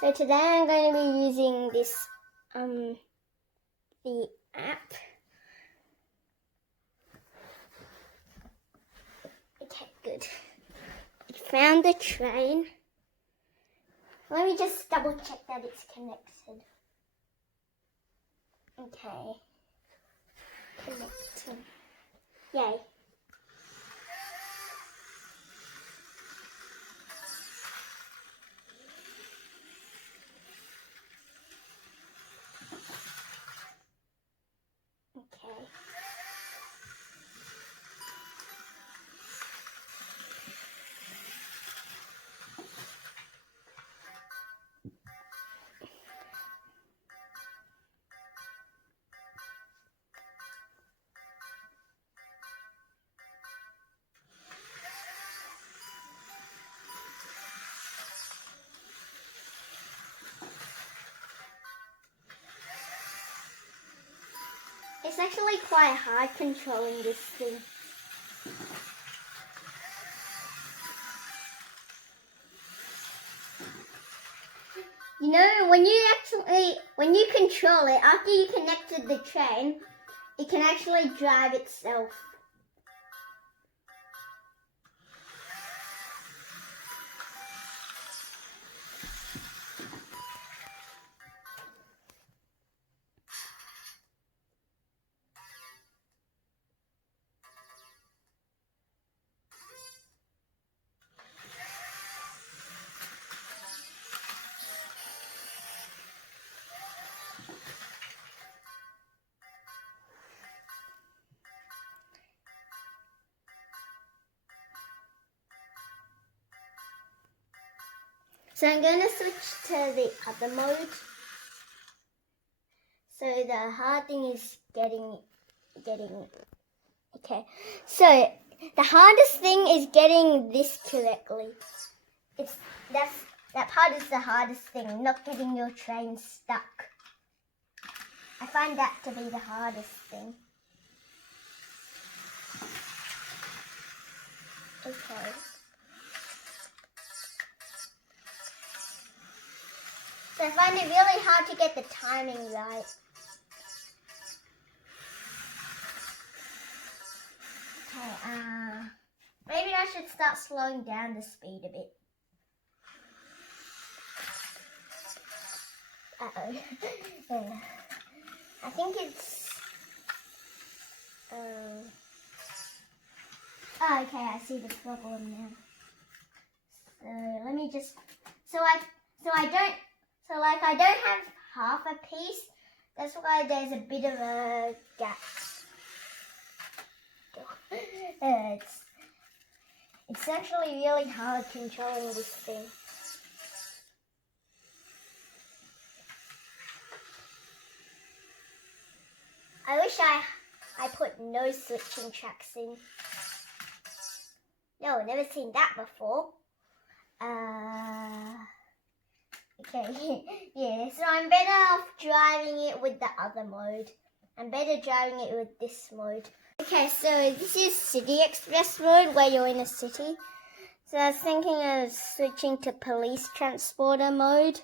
So today I'm going to be using this, the app. Okay, good. I found the train. Let me just double check that it's connected. Okay. Connected. Yay. Okay. It's actually quite hard controlling this thing. You know, when you control it, after you connected the train, it can actually drive itself. So I'm going to switch to the other mode. So the hard thing is getting, okay. So the hardest thing is getting this correctly. That part is the hardest thing, not getting your train stuck. I find that to be the hardest thing. Okay. So I find it really hard to get the timing right. Okay, maybe I should start slowing down the speed a bit. Uh-oh. Yeah. I think it's... Oh, okay, I see the problem now. So let me just... I don't have half a piece. That's why there's a bit of a gap. It's actually really hard controlling this thing. I wish I put no switching tracks in. No, never seen that before. Okay, yeah, so I'm better off driving it with the other mode. I'm better driving it with this mode. Okay, so this is City Express mode, where you're in a city. So I was thinking of switching to police transporter mode.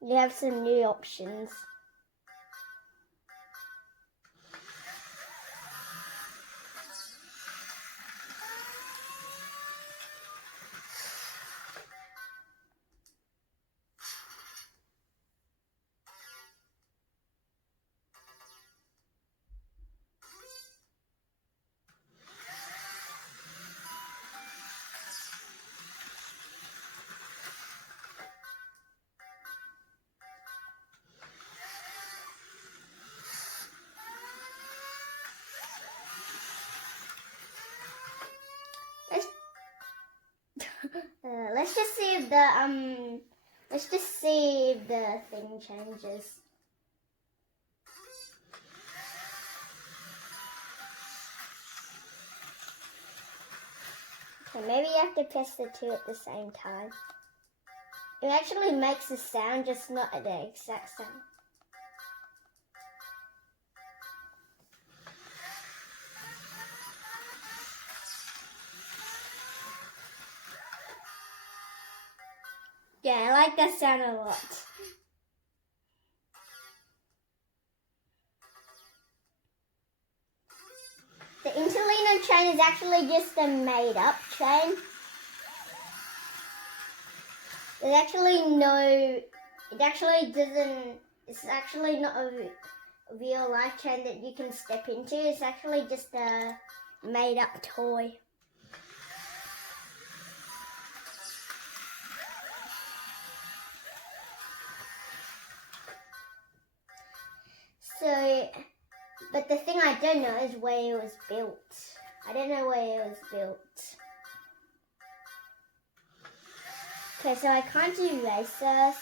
You have some new options. Let's just see if the thing changes. Okay, maybe you have to press the two at the same time. It actually makes a sound, just not at the exact sound. Yeah, I like that sound a lot. The Intelino train is actually just a made-up train. There's actually no, it's actually not a real life train that you can step into. It's actually just a made-up toy. So, but the thing I don't know is where it was built. I don't know where it was built. Okay, so I can't do racer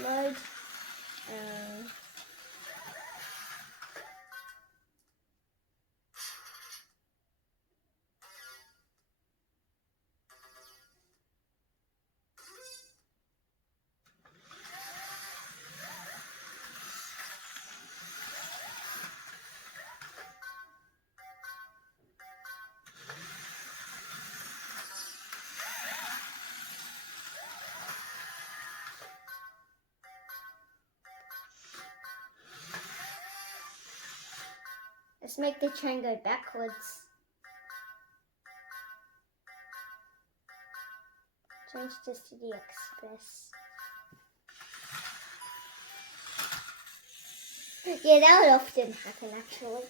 mode. Let's make the train go backwards. Change this to the express. Yeah, that would often happen actually.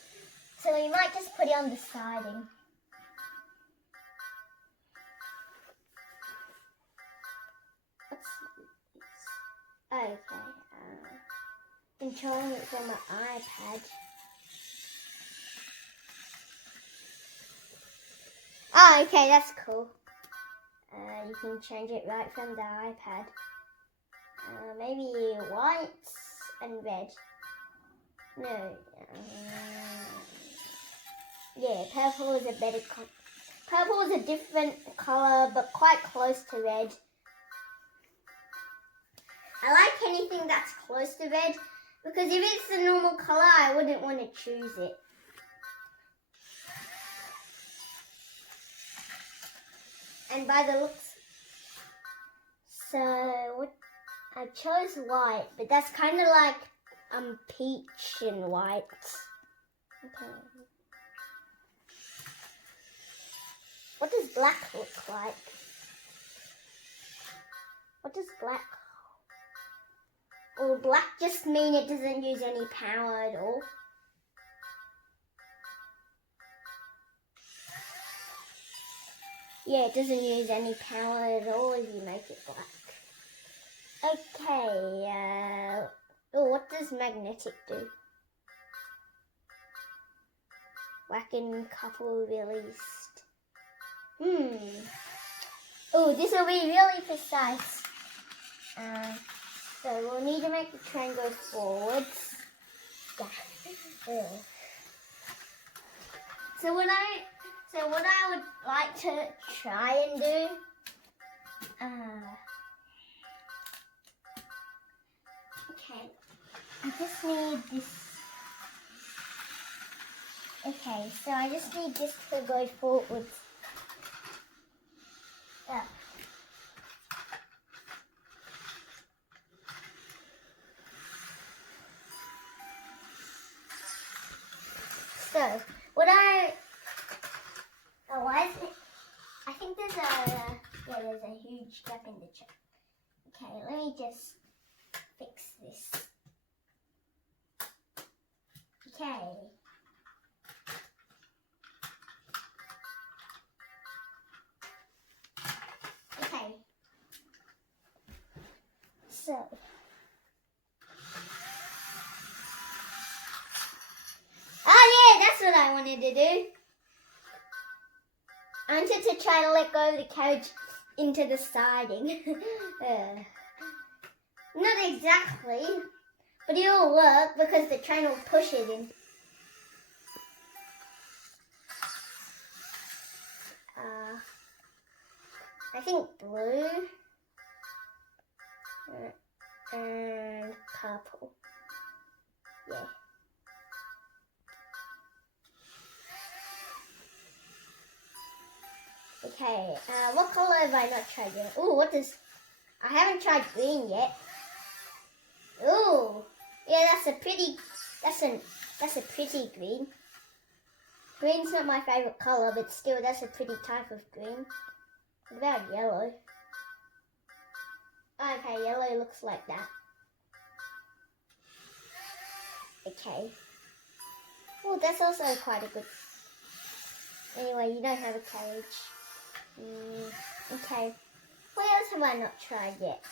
So we might just put it on the siding. What's this? Okay. Controlling it from my iPad. Oh, okay, that's cool. You can change it right from the iPad. Maybe white and red. No. Yeah, purple is a better color. Purple is a different color, but quite close to red. I like anything that's close to red, because if it's a normal color, I wouldn't want to choose it. And by the looks, so what? I chose white, but that's kind of like peach and white. Okay. What does black look like? What does black? Or black just mean it doesn't use any power at all? Yeah, it doesn't use any power at all if you make it black. Okay, what does magnetic do? Wacken couple released. Oh, this will be really precise. So we'll need to make the train go forwards. Yeah. So what I would like to try and do, okay, I just need this. Okay, so I just need this to go forwards. Yeah. So I think there's a huge gap in the track. Okay, let me just fix this. Okay. Okay. So. Oh yeah, that's what I wanted to do. I wanted to try to let go of the carriage into the siding. Not exactly, but it'll work because the train will push it in. I think blue and purple. Yeah. Okay, what color have I not tried yet? Ooh, what does... I haven't tried green yet. Ooh, yeah, that's a pretty green. Green's not my favourite colour, but still, that's a pretty type of green. What about yellow? Okay, yellow looks like that. Okay. Oh, that's also quite a good... Anyway, you don't have a carriage. Okay. What else have I not tried yet?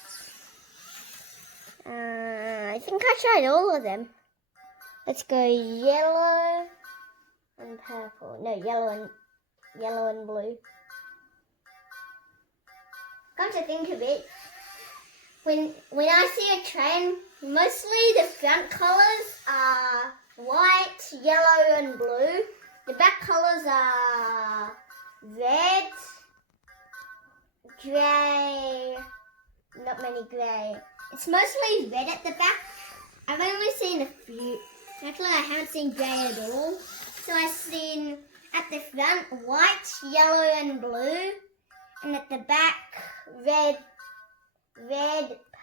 I think I tried all of them. Let's go yellow and purple. No, yellow and blue. Come to think of it, when I see a train, mostly the front colours are white, yellow and blue. The back colours are red, grey, not many grey. It's mostly red at the back. I've only seen a few. Actually, I haven't seen grey at all. So I've seen at the front white, yellow and blue. And at the back, red,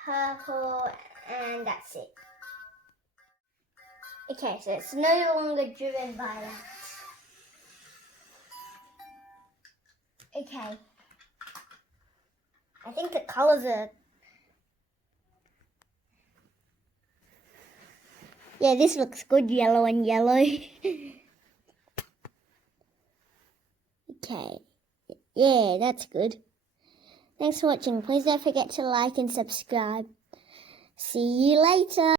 purple, and that's it. Okay, so it's no longer driven by that. Okay. I think the colours are... Yeah, this looks good, yellow and yellow. Okay. Yeah, that's good. Thanks for watching. Please don't forget to like and subscribe. See you later.